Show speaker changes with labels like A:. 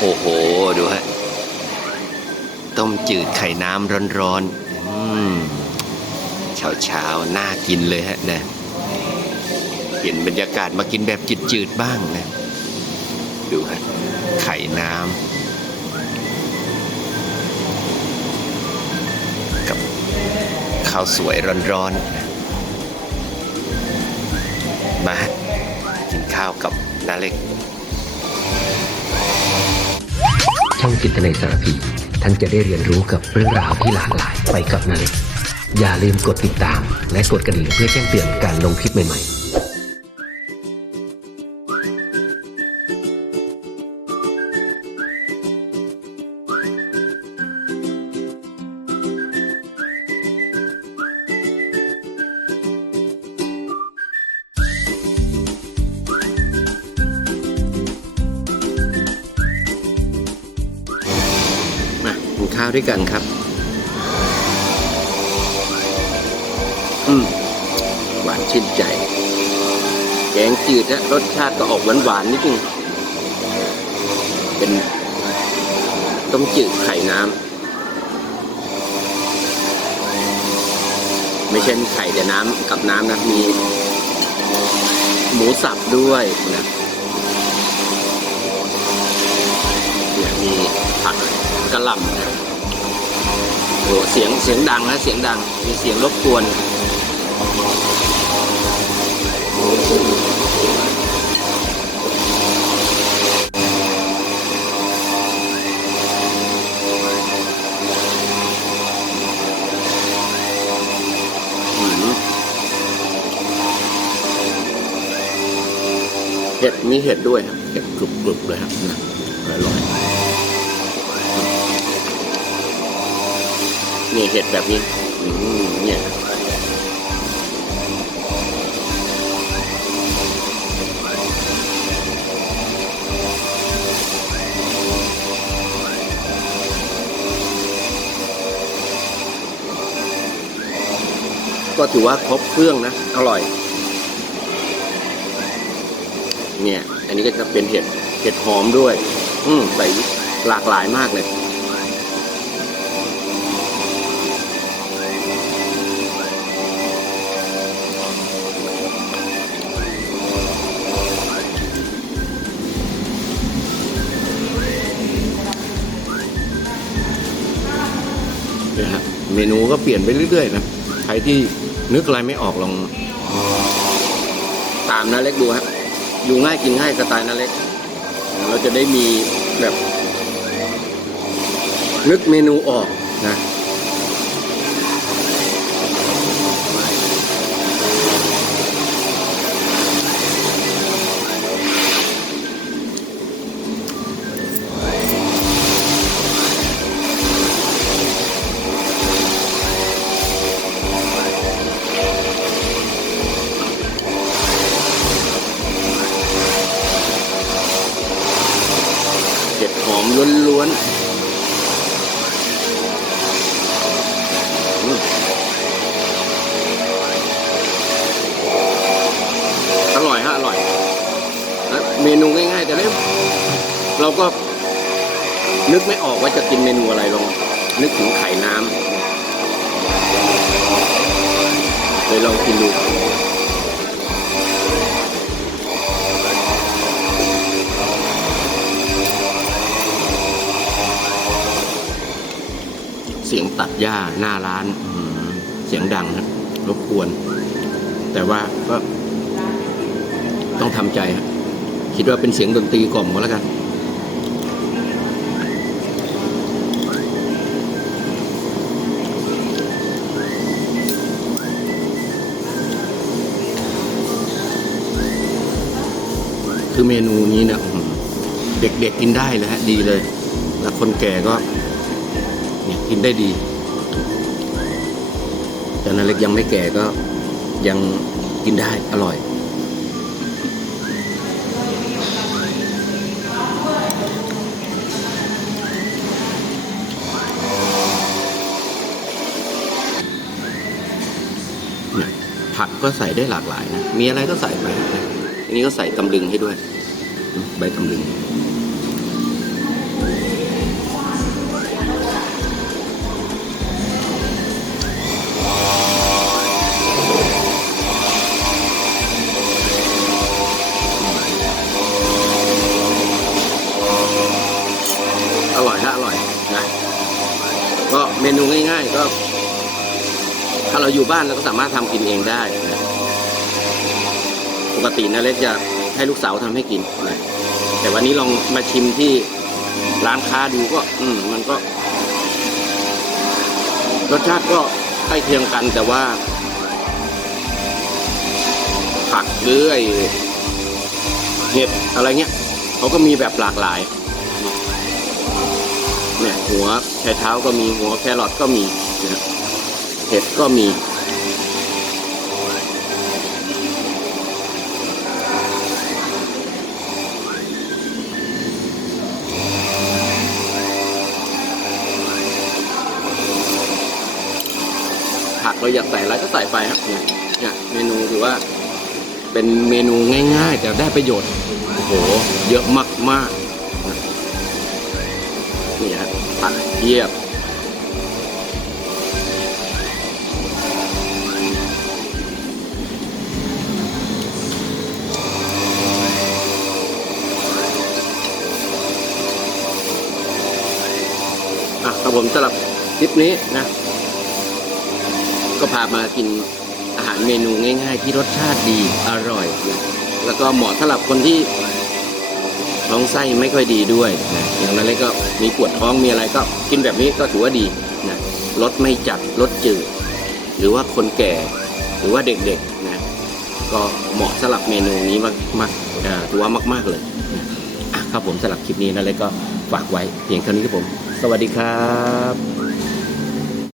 A: โอ้โห ดูฮะ ต้มจืดไข่น้ำร้อนๆอืมเช้าเช้าๆน่ากินเลยฮะนะ เห็นบรรยากาศมากินแบบจืดๆบ้างนะ ดูฮะ ไข่น้ำกับข้าวสวยร้อนๆนะมากินข้าวกับนาเล็ก
B: ช่องจิตนาสารพีท่านจะได้เรียนรู้กับเรื่องราวที่หลากหลายไปกับนาเล็กอย่าลืมกดติดตาม และกดกระดิ่งเพื่อแจ้งเตือนการลงคลิปใหม่ๆ
A: ด้วยกันครับ อืม หวานชื่นใจ แกงจืดนะรสชาติก็ออกหวานหวานนิดนึง เป็นต้มจืดไข่น้ำ ไม่ใช่มีไข่แต่น้ำกับน้ำนะ มี หมูสับด้วยนะเนี่ยมีผักกระหล่ำ โอ้เสียงเสียงดังนะเสียงดัง มีเสียงรบกวนเห็ดมีเห็ดด้วยครับเห็ดกรุบๆเลยครับนะอร่อย นี่เห็ดแบบนี้อืมเนี่ยก็ถือว่าครบเครื่องนะ อร่อย เนี่ย อันนี้ก็จะเป็นเห็ด เห็ดหอมด้วย อืมใส่หลากหลายมากเลย เมนูก็เปลี่ยนไปเรื่อยๆนะใครที่นึกอะไรไม่ออกลอง ตามนาเล็กดูครับอยู่ง่ายกินง่ายสไตล์นาเล็ก เราจะได้มีแบบ นึกเมนูออกนะ นึกไม่ออกว่าจะกินเมนูอะไรลองนึกถึงไข่น้ำเลยลองกินดูเสียงตัดหญ้าหน้าร้านเสียงดังครับรบกวน แต่ว่าก็ต้องทำใจคิดว่าเป็นเสียงดนตรีกล่อมก็แล้วกัน คือเมนูนี้เนี่ยเด็กๆกินได้เลยฮะดีเลย แล้วคนแก่ก็เนี่ยกินได้ดีแต่นาเล็กยังไม่แก่ก็ยังกินได้อร่อยเนี่ยผักก็ใส่ได้หลากหลายนะ มีอะไรก็ใส่ไปนะ อันนี้ก็ใส่ตำลึงให้ด้วย ใบตำลึง อร่อยฮะอร่อยนะก็เมนูง่าย ๆ ก็ ถ้าเราอยู่บ้านเราก็สามารถทำกินเองได้นะ ปกตินาเล็กจะให้ลูกสาวทำให้กินนะแต่วันนี้ลองมาชิมที่ร้านค้าดูก็ อืม มันก็ รสชาติก็ใกล้เคียงกันแต่ว่า ผักหรือไอเห็ดอะไรเงี้ยเขาก็มีแบบหลากหลายเนี่ยหัวไชเท้าก็มีหัวแครอทก็มีนะเห็ดก็มี เราอยากใส่อะไรก็ใส่ไปครับเนี่ยเนี่ยเมนูถือว่า เป็นเมนูง่าย ๆ แต่ได้ประโยชน์โอ้โหเยอะมากมากๆนี่ฮะผักเทียบอะครับผมสำหรับคลิปนี้นะ ก็พามากินอาหารเมนูง่าย ๆ ที่รสชาติดีอร่อยนะแล้วก็เหมาะสำหรับคนที่ท้องไส้ไม่ค่อยดีด้วยนะอย่างนั้นเลยก็มีปวดท้องมีอะไรก็กินแบบนี้ก็ถือว่าดีนะรสไม่จัดรสจืด หรือว่าคนแก่หรือว่าเด็กๆนะก็เหมาะสำหรับเมนูนี้มากมากถือว่ามาก ๆเลยนะอะครับผมสำหรับคลิปนี้นั่นเลยก็ฝากไว้เพียงเท่านี้ครับผม สวัสดีครับ